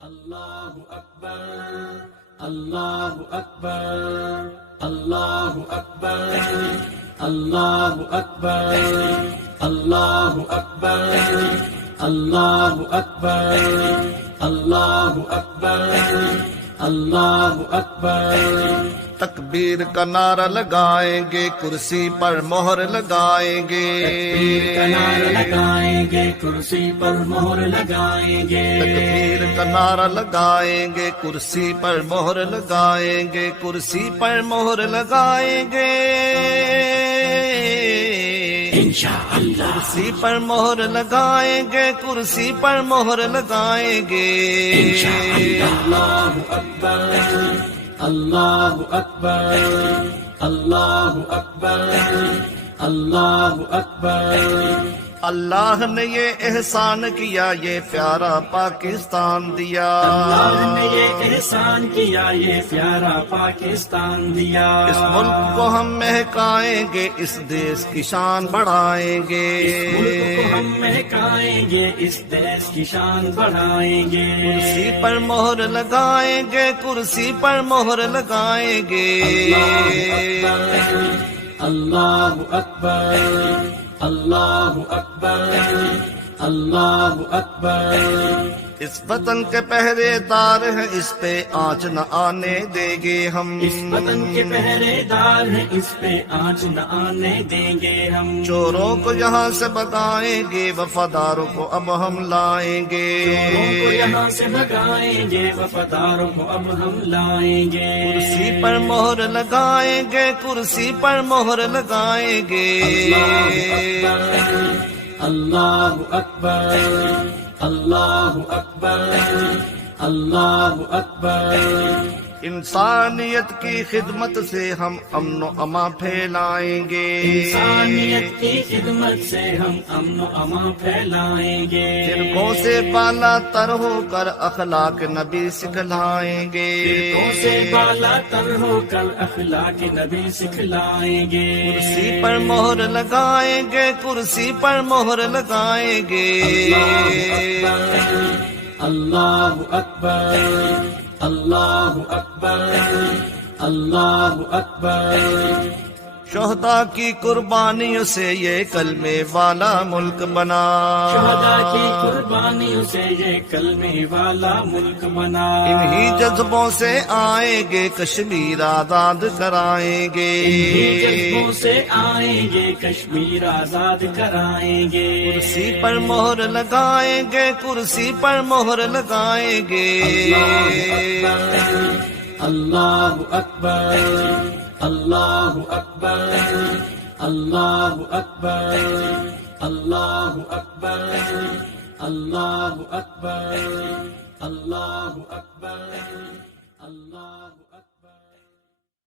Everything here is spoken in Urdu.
اللہ اکبر اللہ اکبر اللہ اکبر اللہ اکبر اللہ اکبر اللہ اکبر اللہ اکبر اللہ اکبر تکبیر کا نعرہ لگائیں گے، کرسی پر مہر لگائیں گے، تکبیر کا نعرہ لگائیں گے، کرسی پر مہر لگائیں گے، تکبیر کا نعرہ لگائیں گے، کرسی پر مہر لگائیں گے، کرسی پر مہر لگائیں گے، انشاءاللہ کرسی پر مہر لگائیں گے، کرسی پر مہر لگائیں گے، اللہ اکبر اللہ اکبر اللہ اکبر اللہ اکبر اللہ نے یہ احسان کیا، یہ پیارا پاکستان دیا، اللہ نے یہ احسان کیا، یہ پیارا پاکستان دیا، اس ملک کو ہم مہکائیں گے، اس دیش کی شان بڑھائیں گے، اس ملک کو ہم مہکائیں گے، اس دیش کی شان بڑھائیں گے، کرسی پر مہر لگائیں گے، کرسی پر مہر لگائیں گے، اللہ اکبر اللہ اکبر اللہ اکبر اس وطن کے پہرے دار ہیں، اس پہ آنچ نہ آنے دیں گے ہم، اس وطن کے پہرے دار ہیں، اس پہ آنچ نہ آنے دیں گے ہم، چوروں کو یہاں سے بگائیں گے، وفاداروں کو اب ہم لائیں گے، چوروں کو یہاں سے بھگائیں گے، وفاداروں کو اب ہم لائیں گے، کرسی پر مہر لگائیں گے، کرسی پر مہر لگائیں گے، اللہ اکبر اللہ اکبر اللہ اکبر انسانیت کی خدمت سے ہم امن و امان پھیلائیں گے، انسانیت کی خدمت سے ہم امن و امان پھیلائیں گے، فرقوں سے بالا تر ہو کر اخلاق نبی سکھلائیں گے، فرقوں سے بالا تر ہو کر اخلاق نبی سکھلائیں گے، کرسی پر مہر لگائیں گے، کرسی پر مہر لگائیں گے، اللہ اکبر اللہ اکبر اللہ اکبر شہداء کی قربانیوں سے یہ کلمے والا ملک بنا، شہداء کی قربانیوں سے یہ کلمے والا ملک بنا، انہی جذبوں سے آئیں گے، کشمیر آزاد کرائیں گے، انہی جذبوں سے آئیں گے، کشمیر آزاد کرائیں گے، کرسی پر مہر لگائیں گے، کرسی پر مہر لگائیں گے، اللہ اکبر اللہ اکبر اللہ اکبر اللہ اکبر اللہ اکبر اللہ اکبر اللہ اکبر